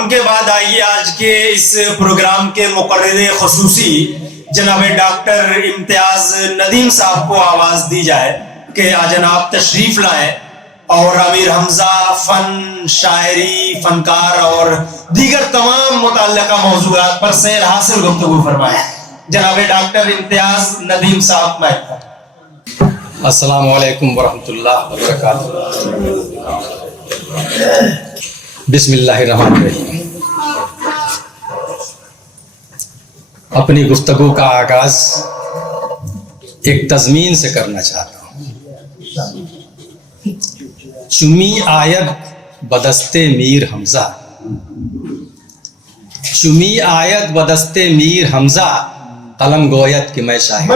ان کے بعد آئیے آج کے اس پروگرام کے مقرر خصوصی جناب ڈاکٹر امتیاز ندیم صاحب کو آواز دی جائے کہ جناب تشریف لائیں اور امیر حمزہ فن، شاعری، فنکار اور دیگر تمام متعلقہ موضوعات پر سیر حاصل گفتگو فرمائیں۔ جناب ڈاکٹر امتیاز ندیم صاحب مائک۔ السلام علیکم ورحمۃ اللہ وبرکاتہ۔ بسم اللہ الرحمن الرحیم۔ اپنی گفتگو کا آغاز ایک تضمین سے کرنا چاہتا ہوں۔ چمی آید بدستے میر حمزہ، چمی آید بدستے میر حمزہ، قلم گوید کہ میں شاہد۔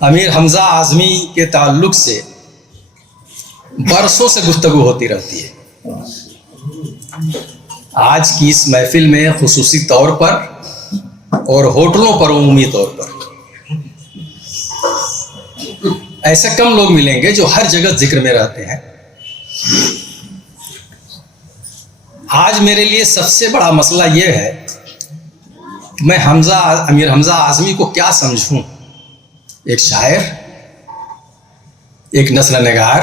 امیر حمزہ اعظمی کے تعلق سے برسوں سے گفتگو ہوتی رہتی ہے۔ آج کی اس محفل میں خصوصی طور پر اور ہوٹلوں پر عمومی طور پر ایسے کم لوگ ملیں گے جو ہر جگہ ذکر میں رہتے ہیں۔ آج میرے لیے سب سے بڑا مسئلہ یہ ہے کہ میں امیر حمزہ اعظمی کو کیا سمجھوں، ایک شاعر، ایک نثر نگار،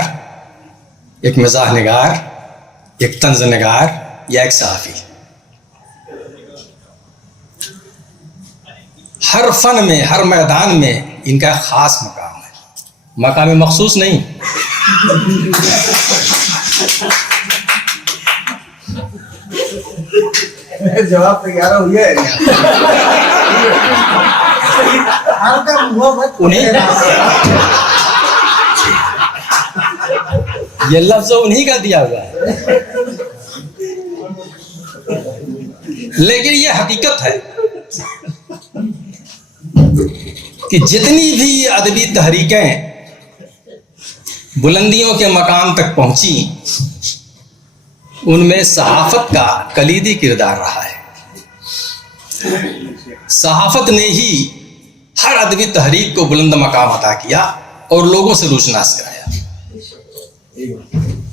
ایک مزاح نگار، ایک طنز نگار یا ایک صحافی؟ ہر فن میں، ہر میدان میں ان کا ایک خاص مقام ہے، مقام مخصوص نہیں۔ جواب تیار ہو گیا ہے۔ یہ لفظ انہی کا دیا ہوا ہے، لیکن یہ حقیقت ہے کہ جتنی بھی ادبی تحریکیں بلندیوں کے مقام تک پہنچی، ان میں صحافت کا کلیدی کردار رہا ہے۔ صحافت نے ہی ہر ادبی تحریک کو بلند مقام عطا کیا اور لوگوں سے روشناس کرایا۔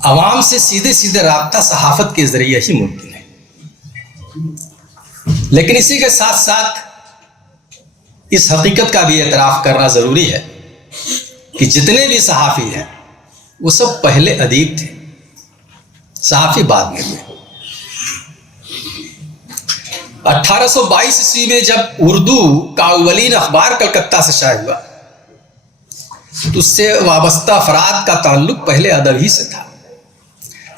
عوام سے سیدھے سیدھے رابطہ صحافت کے ذریعے ہی ممکن ہے۔ لیکن اسی کے ساتھ ساتھ اس حقیقت کا بھی اعتراف کرنا ضروری ہے کہ جتنے بھی صحافی ہیں وہ سب پہلے ادیب تھے، صحافی بعد میں ہوئے۔ 1822 عیسوی میں جب اردو کا اولین اخبار کلکتہ سے شائع ہوا تو اس سے وابستہ افراد کا تعلق پہلے ادب ہی سے تھا۔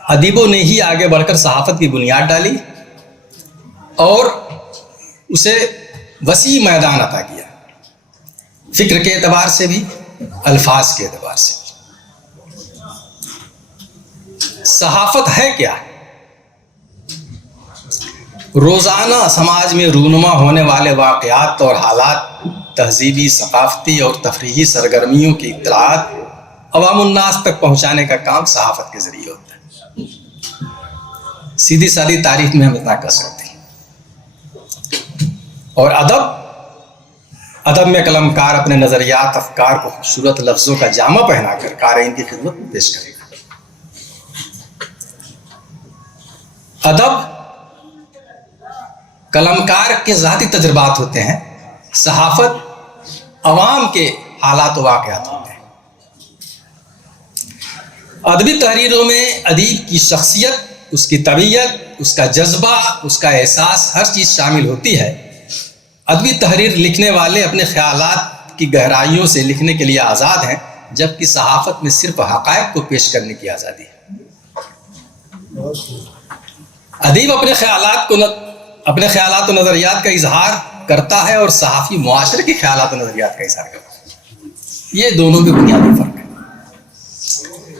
ادیبوں نے ہی آگے بڑھ کر صحافت کی بنیاد ڈالی اور اسے وسیع میدان عطا کیا، فکر کے اعتبار سے بھی، الفاظ کے اعتبار سے بھی۔ صحافت ہے کیا؟ روزانہ سماج میں رونما ہونے والے واقعات اور حالات، تہذیبی، ثقافتی اور تفریحی سرگرمیوں کی اطلاعات عوام الناس تک پہنچانے کا کام صحافت کے ذریعے ہوتا ہے۔ سیدھی سادی تعریف میں ہم اتنا کر سکتے ہیں۔ اور ادب میں قلمکار اپنے نظریات، افکار کو خوبصورت لفظوں کا جامہ پہنا کر قارئین کی خدمت میں پیش کرے گا۔ ادب قلمکار کے ذاتی تجربات ہوتے ہیں، صحافت عوام کے حالات و واقعات ہوتے ہیں۔ ادبی تحریروں میں ادیب کی شخصیت، اس کی طبیعت، اس کا جذبہ، اس کا احساس، ہر چیز شامل ہوتی ہے۔ ادبی تحریر لکھنے والے اپنے خیالات کی گہرائیوں سے لکھنے کے لیے آزاد ہیں، جبکہ صحافت میں صرف حقائق کو پیش کرنے کی آزادی ہے۔ ادیب اپنے خیالات و نظریات کا اظہار کرتا ہے اور صحافی معاشرے کے خیالات و نظریات کا اظہار کرتا ہے۔ یہ دونوں کے بنیادی فرق ہے۔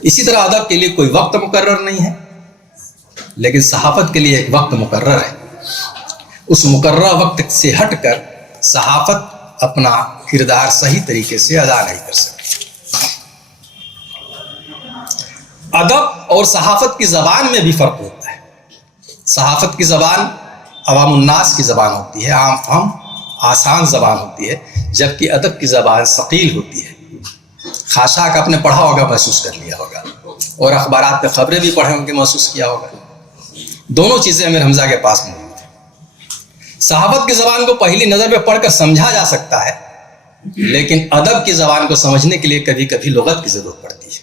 اسی طرح ادب کے لیے کوئی وقت مقرر نہیں ہے، لیکن صحافت کے لیے ایک وقت مقرر ہے۔ اس مقررہ وقت سے ہٹ کر صحافت اپنا کردار صحیح طریقے سے ادا نہیں کر سکتی۔ ادب اور صحافت کی زبان میں بھی فرق ہوتا ہے۔ صحافت کی زبان عوام الناس کی زبان ہوتی ہے، عام فہم، آسان زبان ہوتی ہے، جبکہ ادب کی زبان ثقیل ہوتی ہے، خاشاک آپ نے پڑھا ہوگا، محسوس کر لیا ہوگا، اور اخبارات میں خبریں بھی پڑھے ہوں گے، محسوس کیا ہوگا۔ دونوں چیزیں امیر حمزہ کے پاس موجود ہیں۔ صحافت کی زبان کو پہلی نظر پہ پڑھ کر سمجھا جا سکتا ہے، لیکن ادب کی زبان کو سمجھنے کے لیے کبھی کبھی لغت کی ضرورت پڑتی ہے۔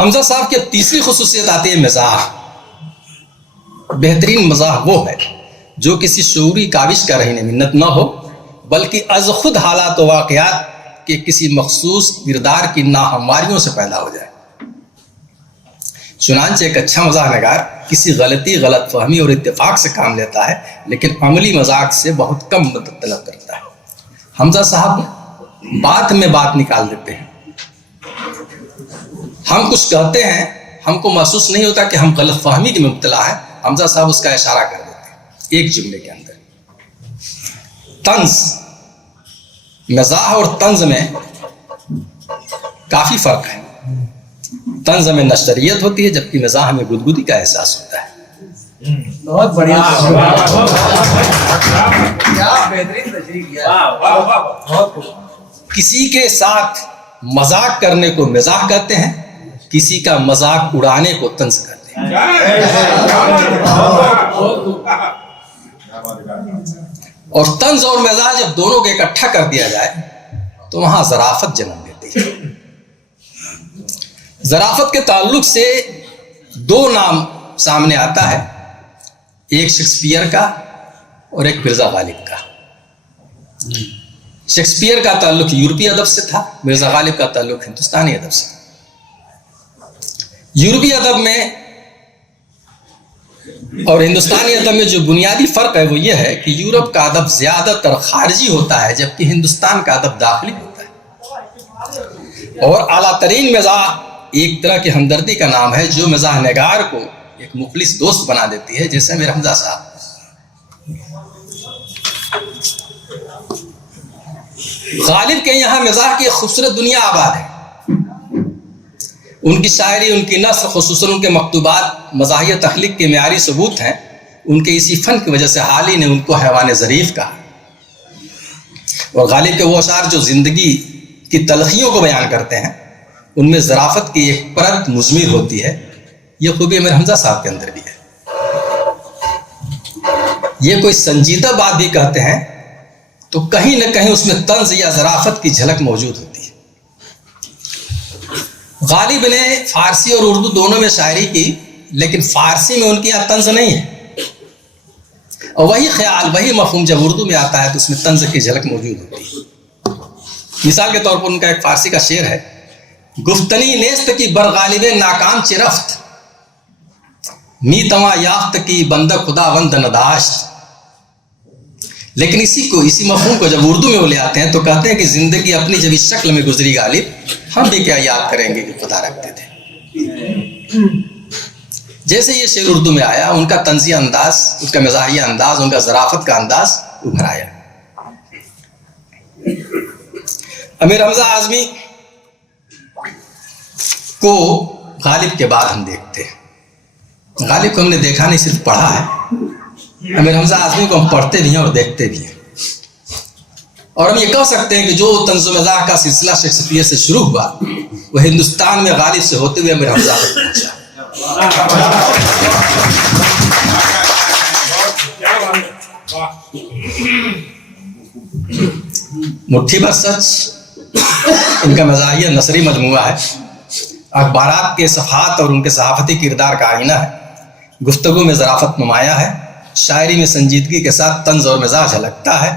حمزہ صاحب کی تیسری خصوصیت آتی ہے مزاح۔ بہترین مزاح وہ ہے جو کسی شعوری کاوش کا رہن منت نہ ہو، بلکہ از خود حالات و واقعات کے کسی مخصوص کردار کی ناہمواریوں سے پیدا ہو جائے۔ چنانچہ ایک اچھا مزاح نگار کسی غلطی، غلط فہمی اور اتفاق سے کام لیتا ہے، لیکن عملی مذاق سے بہت کم مدد طلب کرتا ہے۔ حمزہ صاحب بات میں بات نکال دیتے ہیں۔ ہم کچھ کہتے ہیں، ہم کو محسوس نہیں ہوتا کہ ہم غلط فہمی کی مبتلا ہیں، حمزہ صاحب اس کا اشارہ کر دیتے ہیں ایک جملے کے اندر۔ طنز، مزاح اور طنز میں کافی فرق ہے۔ طنز میں نشریت ہوتی ہے، جبکہ مزاح میں گدگدی کا احساس ہوتا ہے۔ بہت بڑھیا، کیا بہترین تشریح کیا ہے۔ بہت خوب۔ کسی کے ساتھ مذاق کرنے کو مزاح کہتے ہیں، کسی کا مذاق اڑانے کو طنز کہتے ہیں۔ اور طنز اور مزاح جب دونوں کو اکٹھا کر دیا جائے تو وہاں ظرافت جنم لیتی ہے۔ ظرافت کے تعلق سے دو نام سامنے آتا ہے، ایک شیکسپیئر کا اور ایک مرزا غالب کا۔ شیکسپیئر کا تعلق یورپی ادب سے تھا، مرزا غالب کا تعلق ہندوستانی ادب سے تھا۔ یورپی ادب میں اور ہندوستانی ادب میں جو بنیادی فرق ہے وہ یہ ہے کہ یورپ کا ادب زیادہ تر خارجی ہوتا ہے، جبکہ ہندوستان کا ادب داخلی ہوتا ہے۔ اور اعلیٰ ترین مزاح ایک طرح کی ہمدردی کا نام ہے جو مزاح نگار کو ایک مخلص دوست بنا دیتی ہے، جیسے امیر حمزہ صاحب۔ غالب کے یہاں مزاح کی ایک خوبصورت دنیا آباد ہے۔ ان کی شاعری، ان کی نثر، خصوصاً ان کے مکتوبات مزاحیہ تخلیق کے معیاری ثبوت ہیں۔ ان کے اسی فن کی وجہ سے حال ہی نے ان کو حیوان ظریف کہا۔ اور غالب کے وہ اشعار جو زندگی کی تلخیوں کو بیان کرتے ہیں، ان میں ظرافت کی ایک پرت مضمر ہوتی ہے۔ یہ خوبی امیر حمزہ صاحب کے اندر بھی ہے۔ یہ کوئی سنجیدہ بات بھی کہتے ہیں تو کہیں نہ کہیں اس میں طنز یا ظرافت کی جھلک موجود ہوتی ہے۔ غالب نے فارسی اور اردو دونوں میں شاعری کی، لیکن فارسی میں ان کی یہاں طنز نہیں ہے، اور وہی خیال، وہی مفہوم جب اردو میں آتا ہے تو اس میں طنز کی جھلک موجود ہوتی ہے۔ مثال کے طور پر ان کا ایک فارسی کا شعر ہے، گفتنی نیست کی بر غالب ناکام چرفت، می تواں یافت کی بندہ خدا وند نداشت۔ لیکن اسی مفہوم کو جب اردو میں وہ لے آتے ہیں تو کہتے ہیں کہ زندگی اپنی جب اس شکل میں گزری غالب، ہم بھی کیا یاد کریں گے کہ خدا رکھتے تھے۔ جیسے یہ شعر اردو میں آیا، ان کا طنزیہ انداز، اس کا مزاحیہ انداز، ان کا ظرافت کا انداز ابھر آیا۔ امیر حمزہ اعظمی کو غالب کے بعد ہم دیکھتے ہیں۔ غالب کو ہم نے دیکھا نہیں، صرف پڑھا ہے۔ امیر حمزہ اعظمی کو ہم پڑھتے بھی ہیں اور دیکھتے بھی ہیں، اور ہم یہ کہہ سکتے ہیں کہ جو طنز و مزاح کا سلسلہ شیکسپیئر سے شروع ہوا وہ ہندوستان میں غالب سے ہوتے ہوئے امیر حمزہ تک پہنچا۔ مٹھی بھر سچ ان کا مزاحیہ نثری مجموعہ ہے، اخبارات کے صفحات اور ان کے صحافتی کردار کا آئینہ ہے، گفتگو میں ظرافت نمایاں ہے، شاعری میں سنجیدگی کے ساتھ طنز اور مزاح جھلکتا ہے۔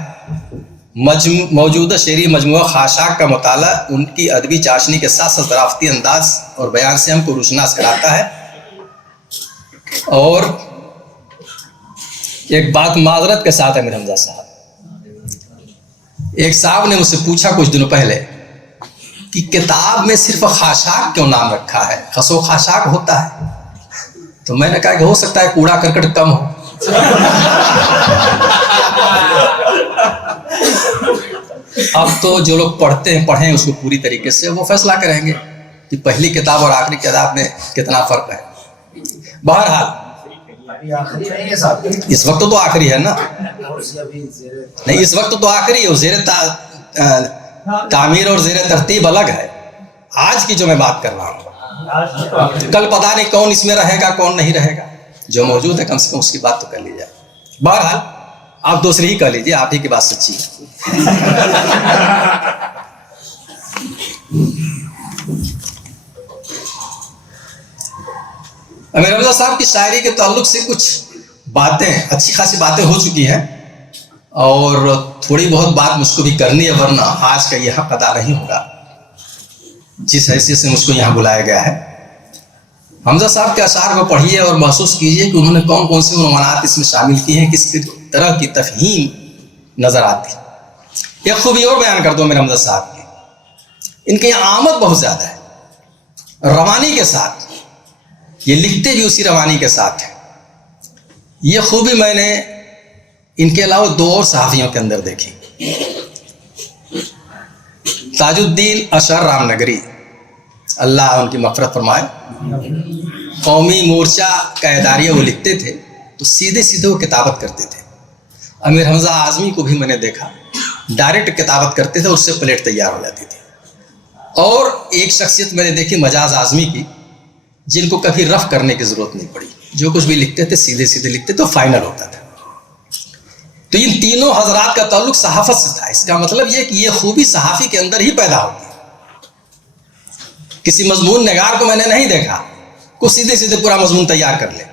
موجودہ شعری مجموعہ خاشاک کا مطالعہ ان کی ادبی چاشنی کے ساتھ ساتھ ظرافتی انداز اور بیان سے ہم کو روشناس کراتا ہے۔ اور ایک بات معذرت کے ساتھ امیر حمزہ صاحب، ایک صاحب نے مجھ سے پوچھا کچھ دنوں پہلے کہ کتاب میں صرف خاشاک کیوں نام رکھا ہے، خس و خاشاک ہوتا ہے؟ تو میں نے کہا کہ ہو سکتا ہے کوڑا کرکٹ کم ہو۔ اب تو جو لوگ پڑھتے ہیں پڑھیں اس کو پوری طریقے سے، وہ فیصلہ کریں گے کہ پہلی کتاب اور آخری کتاب میں کتنا فرق ہے۔ بہرحال اس وقت تو آخری ہے نا، نہیں اس وقت تو آخری ہے، زیر تعمیر اور زیر ترتیب الگ ہے، آج کی جو میں بات کر رہا ہوں، کل پتہ نہیں کون اس میں رہے گا کون نہیں رہے گا، جو موجود ہے کم سے کم اس کی بات تو کر لی جائے۔ بہرحال آپ دوسری ہی کر لیجیے، آپ ہی کی بات سچی ہے۔ امیر حمزہ صاحب کی شاعری کے تعلق سے کچھ باتیں، اچھی خاصی باتیں ہو چکی ہیں، اور تھوڑی بہت بات مجھ کو بھی کرنی ہے، ورنہ آج کا یہ حق ادا نہیں ہوگا جس حیثیت سے مجھ کو یہاں بلایا گیا ہے۔ حمزہ صاحب کے اشعار کو پڑھیے اور محسوس کیجیے کہ انہوں نے کون کون سی عنوانات اس میں شامل کی ہیں، کس طرح کی تفہیم نظر آتی۔ ایک خوبی اور بیان کر دو امیر حمزہ صاحب کی، ان کے یہاں آمد بہت زیادہ ہے، روانی کے ساتھ، یہ لکھتے بھی اسی روانی کے ساتھ ہیں۔ یہ خوبی میں نے ان کے علاوہ دو اور صحافیوں کے اندر دیکھی، تاج الدین اشر رام نگری، اللہ ان کی مغفرت فرمائے، قومی مورچہ کا اداریہ وہ لکھتے تھے تو سیدھے سیدھے وہ کتابت کرتے تھے۔ امیر حمزہ اعظمی کو بھی میں نے دیکھا، ڈائریکٹ کتابت کرتے تھے، اس سے پلیٹ تیار ہو جاتی تھی۔ اور ایک شخصیت میں نے دیکھی مجاز اعظمی کی، جن کو کبھی رف کرنے کی ضرورت نہیں پڑی، جو کچھ بھی لکھتے تھے سیدھے سیدھے لکھتے تو فائنل ہوتا تھا۔ تو ان تینوں حضرات کا تعلق صحافت سے تھا، اس کا مطلب یہ کہ یہ خوبی صحافی کے اندر ہی پیدا ہوتی ہے۔ کسی مضمون نگار کو میں نے نہیں دیکھا کو سیدھے سیدھے پورا مضمون تیار کر لے،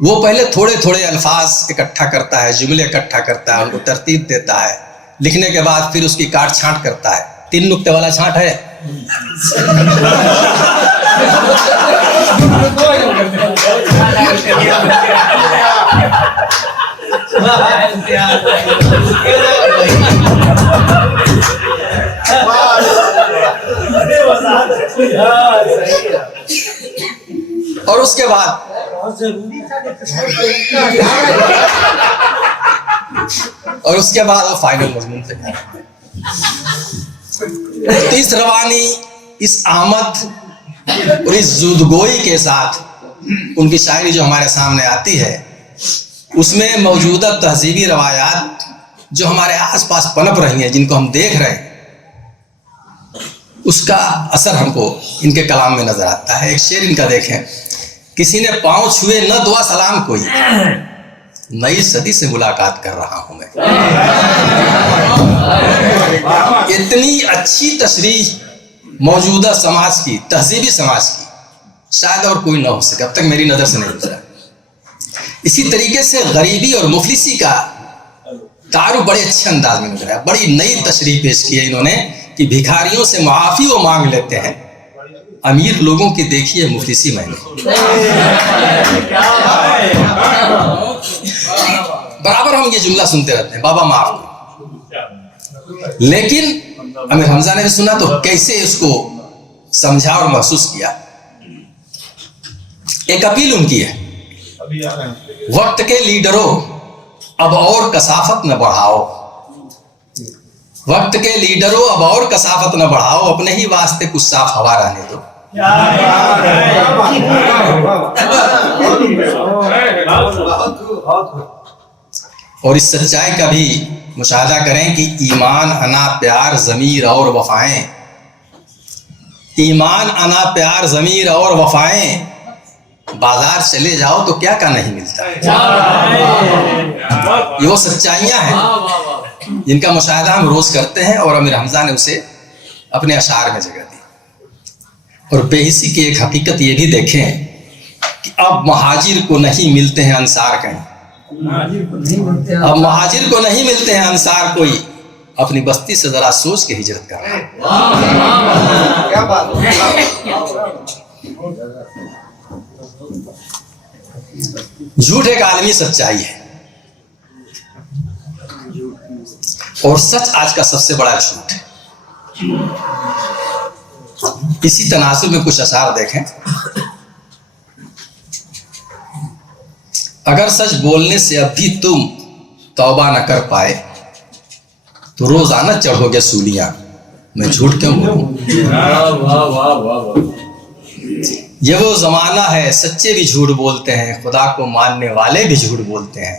وہ پہلے تھوڑے تھوڑے الفاظ اکٹھا کرتا ہے، جملے اکٹھا کرتا ہے، ان کو ترتیب دیتا ہے، لکھنے کے بعد پھر اس کی کاٹ چھانٹ کرتا ہے۔ 3 نقطے والا چھانٹ ہے، اور اس کے بعد وہ فائنل مضمون تیار ہے۔ اس روانی، اس آمد اور اس زودگوئی کے ساتھ ان کی شاعری جو ہمارے سامنے آتی ہے، اس میں موجودہ تہذیبی روایات جو ہمارے آس پاس پنپ رہی ہیں، جن کو ہم دیکھ رہے ہیں، اس کا اثر ہم کو ان کے کلام میں نظر آتا ہے۔ ایک شعر ان کا دیکھیں، کسی نے پاؤں چھوئے نہ دعا سلام کوئی، نئی صدی سے ملاقات کر رہا ہوں میں۔ اتنی اچھی تشریح موجودہ سماج کی، تہذیبی سماج کی، شاید اور کوئی نہ ہو سکے، اب تک میری نظر سے نہیں گزرا۔ اسی طریقے سے غریبی اور مفلسی کا تعارف بڑے اچھے انداز میں نظر آیا، بڑی نئی تشریح پیش کی ہے انہوں نے کہ بھکاریوں سے معافی وہ مانگ لیتے ہیں، امیر لوگوں کی دیکھیے مفلسی میں نے۔ برابر ہم یہ جملہ سنتے رہتے ہیں، بابا معاف کرو، لیکن امیر حمزہ نے بھی سنا تو کیسے اس کو سمجھا اور محسوس کیا۔ ایک اپیل ان کی ہے، وقت کے لیڈروں اب اور کثافت نہ بڑھاؤ، وقت کے لیڈروں اب اور کثافت نہ بڑھاؤ، اپنے ہی واسطے کچھ صاف ہوا رہنے دو۔ اور اس سچائی کا بھی مشاہدہ کریں کہ ایمان، انا، پیار، ضمیر اور وفائیں، ایمان، انا، پیار، ضمیر اور وفائیں، بازار چلے جاؤ تو کیا کا نہیں ملتا۔ یہ وہ سچائیاں ہیں جن کا مشاہدہ ہم روز کرتے ہیں، اور امیر حمزہ نے اسے اپنے اشعار میں جگہ دی۔ اور بے حسی کی ایک حقیقت یہ بھی دیکھیں کہ اب مہاجر کو نہیں ملتے ہیں انصار کہیں، اب مہاجر کو نہیں ملتے ہیں انصار کوئی، اپنی بستی سے ذرا سوچ کے ہجرت کر رہا ہے۔ جھوٹ ایک عالمی سچائی ہے، اور سچ آج کا سب سے بڑا جھوٹ ہے۔ اسی تناسب میں کچھ اشعار دیکھیں، اگر سچ بولنے سے اب بھی تم توبہ نہ کر پائے تو روزانہ چڑھو گے سولیاں، میں جھوٹ کیوں بولوں۔ یہ وہ زمانہ ہے، سچے بھی جھوٹ بولتے ہیں، خدا کو ماننے والے بھی جھوٹ بولتے ہیں،